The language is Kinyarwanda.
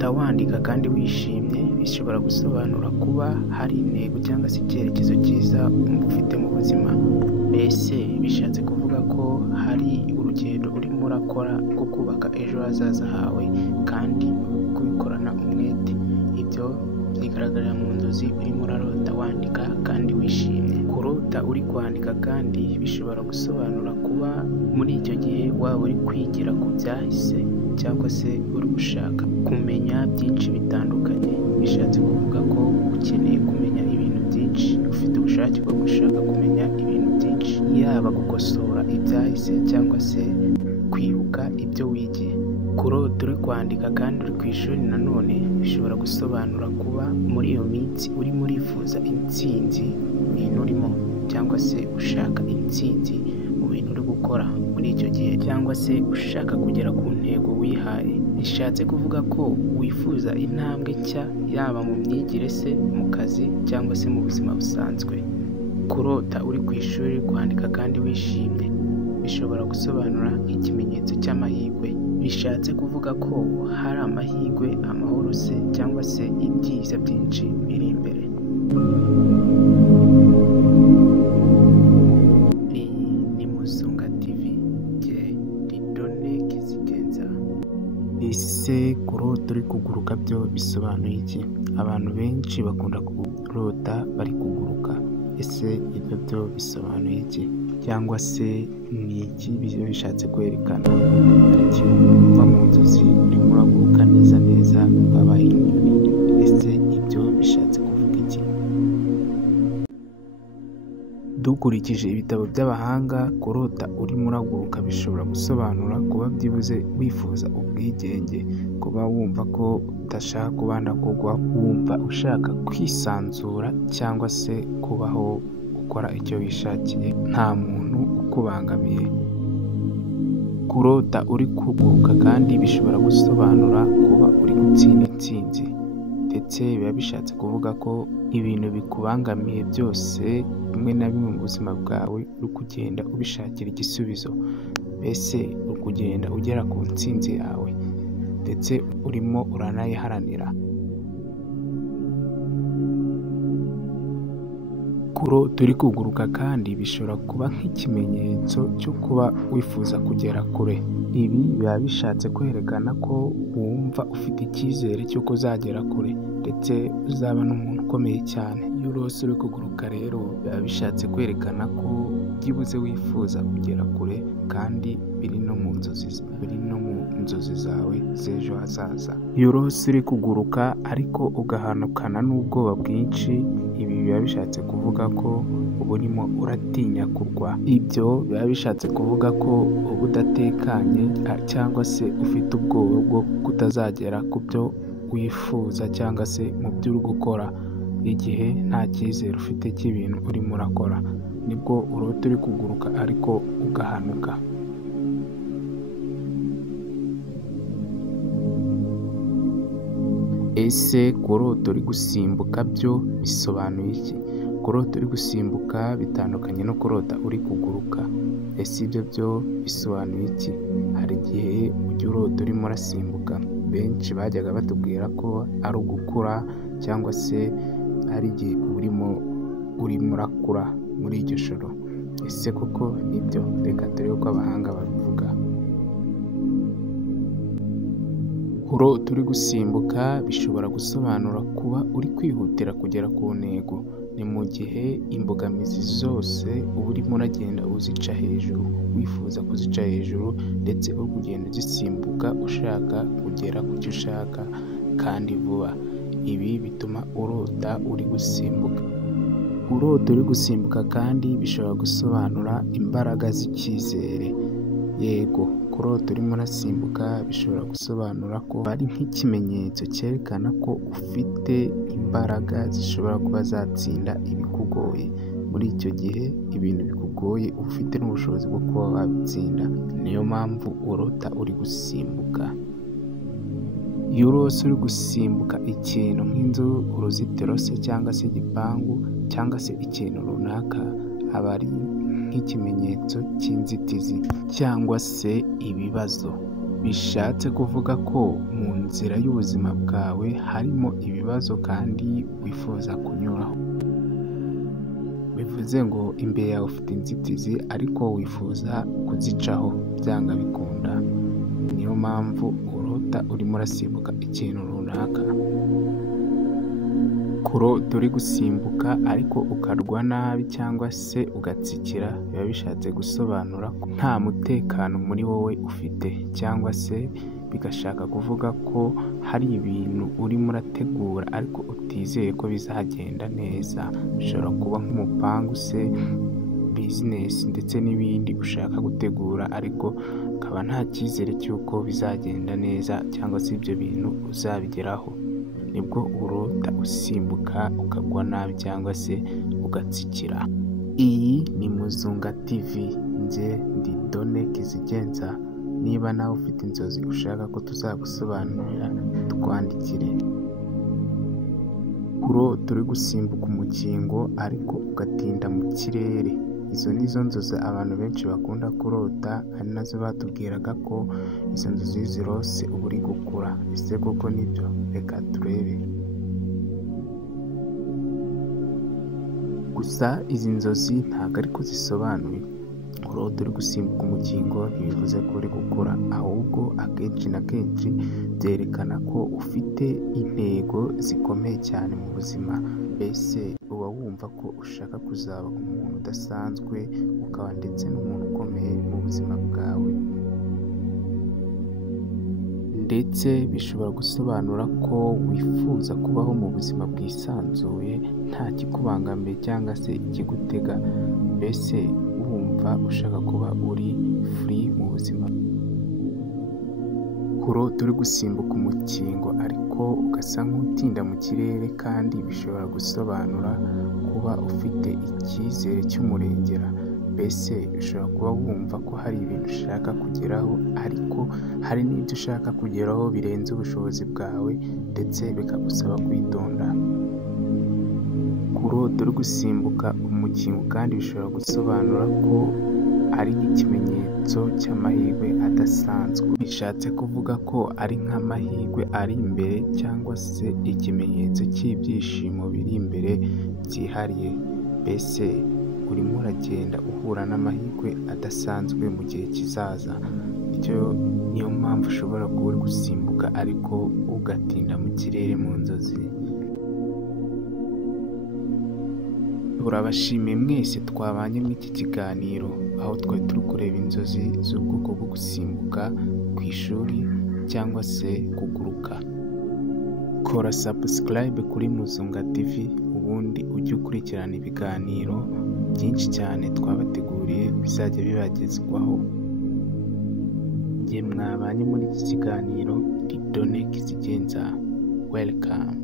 Kurota wandika kandi wishimye bishobora gusobanura kuba hari intego cyangwa se icyerekezo cyiza wumva ufite mu buzima. Mbese bishatse kuvuga ko hari urugendo urimo urakora rwo kubaka ejo hazaza hawe kandi kubikorana umwete. Ibyo bigaragarira mu nzozi urimo urarota wandika kandi wishimye. Kurota uri kwandika kandi bishobora gusobanura kuba muri icyo gihe waba uri kwigira ku byahise cyangwa se uri gushaka kumenya byinshi bitandukanye. Bishatse kuvuga ko ukeneye kumenya ibintu byinshi, ufite ubushake bwo gushaka kumenya ibintu byinshi, yaba gukosora ibyahise cyangwa se kwibuka ibyo wigiye. Kurota uri kwandika kandi uri ku ishuri nanone bishobora gusobanura kuba muri iyo minsi urimo urifuza intsinzi mu bintu urimo, cyangwa se ushaka intsinzi mu bintu uri gukora muri icyo gihe, cyangwa se ushaka kugera ku ntego wihaye. Bishatse kuvuga ko wifuza intambwe nshya, yaba mu myigire se, mu kazi cyangwa se mu buzima busanzwe. Kurota uri ku ishuri kwandika kandi wishimye bishobora gusobanura ikimenyetso cy'amahirwe. Bishatse kuvuga ko hari amahirwe, amahoro se cyangwa se ibyiza byinshi biri imbere. Iyi ni Musunga TV, jye Didone Kizigenza. Ese kurota uri kuguruka byo bisobanuye iki? Abantu benshi bakunda kurota bari kuguruka. Ese ibyo byo bisobanuye iki? Cyangwa se ni iki bishatse kwerekana? Hari igihe uva mu nzozi urimo uraguruka neza neza wabaye inyoni. Ese ibyo bishatse kuvuga iki? Dukurikije ibitabo by'abahanga, kurota urimo uraguruka bishobora gusobanura kuba byibuze wifuza ubwigenge, kuba wumva ko udashaka kubana kugwa, wumva ushaka kwisanzura cyangwa se kubaho ukora icyo wishakiye nta muntu ukubangamiye. Kurota uri kuguruka kandi bishobora gusobanura kuba uri gutsinda intsinzi, ndetse biba bishatse kuvuga ko ibintu bikubangamiye byose bimwe na bimwe mu buzima bwawe uri kugenda ubishakira igisubizo. Mbese uri kugenda ugera ku ntsinzi yawe ndetse urimo uranayiharanira. Kurota uri kuguruka kandi bishobora kuba nk'ikimenyetso cyo kuba wifuza kugera kure. Ibi biba bishatse kwerekana ko wumva ufite icyizere cy'uko uzagera kure ndetse uzaba n'umuntu ukomeye cyane. Iyo urose uri kuguruka rero biba bishatse kwerekana ko byibuze wifuza kugera kure kandi biri no mu nzozi zawe z'ejo hazaza. Iyo urose uri kuguruka ariko ugahanukana n'ubwoba bwinshi, ibi biba bishatse kuvuga ko uba urimo uratinya kugwa. Ibyo biba bishatse kuvuga ko uba udatekanye cyangwa se ufite ubwoba bwo kutazagera ku byo wifuza cyangwa se mu byo uri gukora. Igihe nta cyizere ufite cy'ibintu urimo urakora, nibwo urota uri kuguruka ariko ugahanuka. Ese kurota uri gusimbuka byo bisobanuye iki? Kurota uri gusimbuka bitandukanye no kurota uri kuguruka. Ese ibyo byo bisobanuye iki? Hari igihe ujya urota urimo urasimbuka. Benshi bajyaga batubwira ko ari ugukura cyangwa se ari igihe urimo urakura muri iryo joro. Ese koko nibyo? Reka turebe uko abahanga babivuga. Kurota uri gusimbuka bishobora gusobanura kuba uri kwihutira kugera ku ntego. Ni mu gihe imbogamizi zose uba urimo uragenda uzica hejuru, wifuza kuzica hejuru ndetse uri kugenda uzisimbuka ushaka kugera ku cyo ushaka kandi vuba. Ibi bituma urota uri gusimbuka. Kurota uri gusimbuka kandi bishobora gusobanura imbaraga z'icyizere. Yego, kurota urimo urasimbuka bishobora gusobanura ko ari nk'ikimenyetso cyerekana ko ufite imbaraga zishobora kuba zatsinda ibikugoye. Muri icyo gihe ibintu bikugoye uba ufite n'ubushobozi bwo kuba wabitsinda. Niyo mpamvu urota uri gusimbuka. Iyo urose uri gusimbuka ikintu nk'inzu, uruzitiro se cyangwa se igipangu cyangwa se ikintu runaka, aba ari nk'ikimenyetso cy'inzitizi cyangwa se ibibazo. bishatse kuvuga ko mu nzira y'ubuzima bwawe harimo ibibazo kandi wifuza kunyuraho. Bivuze ngo imbere yawe ufite inzitizi ariko wifuza kuzicaho byanga bikunda. Niyo mpamvu urota urimo urasimbuka ikintu runaka. Kurota uri gusimbuka ariko ukarwa nabi cyangwa se ugatsikira, biba bishatse gusobanura ko nta mutekano muri wowe ufite, cyangwa se bigashaka kuvuga ko hari ibintu urimo urategura ariko utizeye ko bizagenda neza. Bishobora kuba nk'umupangu se, bizinesi ndetse n'ibindi ushaka gutegura ariko ukaba nta cyizere cy'uko bizagenda neza cyangwa se ibyo bintu uzabigeraho. Nibwo urota usimbuka ukagwa nabi cyangwa se ugatsikira. Iyi ni Muzunga TV, njye ndi Done Kizigenza. Niba nawe ufite inzozi ushaka ko tuzagusobanurira, twandikire. Kurota uri gusimbuka umukingo ariko ugatinda mu kirere. Izo nizo nzozi abantu benshi bakunda kurota, ari nazo batubwiraga ko izo nzozi zirose uba uri gukura. Ese koko nibyo? Reka turebe. Gusa izi nzozi ntabwo ariko zisobanuye. Kurota uri gusimbuka umukingo ntibivuze ko uri gukura, ahubwo akenshi na kenshi byerekana ko ufite intego zikomeye cyane mu buzima. Mbese uba wumva ko ushaka kuzaba umuntu udasanzwe, ukaba ndetse n'umuntu ukomeye mu buzima bwawe. Ndetse bishobora gusobanura ko wifuza kubaho mu buzima bwisanzuye, nta kikubangamiye cyangwa se ikigutega. Mbese wumva ushaka kuba uri free mu buzima. Kurota uri gusimbuka umukingo ariko ugasa nk'utinda mu kirere kandi bishobora gusobanura kuba ufite icyizere cy'umurengera. Mbese ushobora kuba wumva ko hari ibintu ushaka kugeraho ariko hari n'ibyo ushaka kugeraho birenze ubushobozi bwawe ndetse bikagusaba kwitonda. Kurota uri gusimbuka umukingo kandi bishobora gusobanura ko ari nk'ikimenyetso cy'amahirwe adasanzwe. Bishatse kuvuga ko ari nk'amahirwe ari imbere cyangwa se ikimenyetso cy'ibyishimo biri imbere byihariye. Mbese urimo uragenda uhura n'amahirwe adasanzwe mu gihe kizaza. Niyo mpamvu ushobora kuba uri gusimbuka ariko ugatinda mu kirere mu nzozi. Turabashimiye mwese twabanye muri iki kiganiro, aho twari turi kureba inzozi z'ubwoko bwo gusimbuka ku ishuri cyangwa se kuguruka. Kora subscribe kuri Muzunga TV, ubundi ujye ukurikirana ibiganiro byinshi cyane twabateguriye bizajya bibagezwaho. Njye mwabanye muri iki kiganiro, ndi Done Kizigenza. Welcome.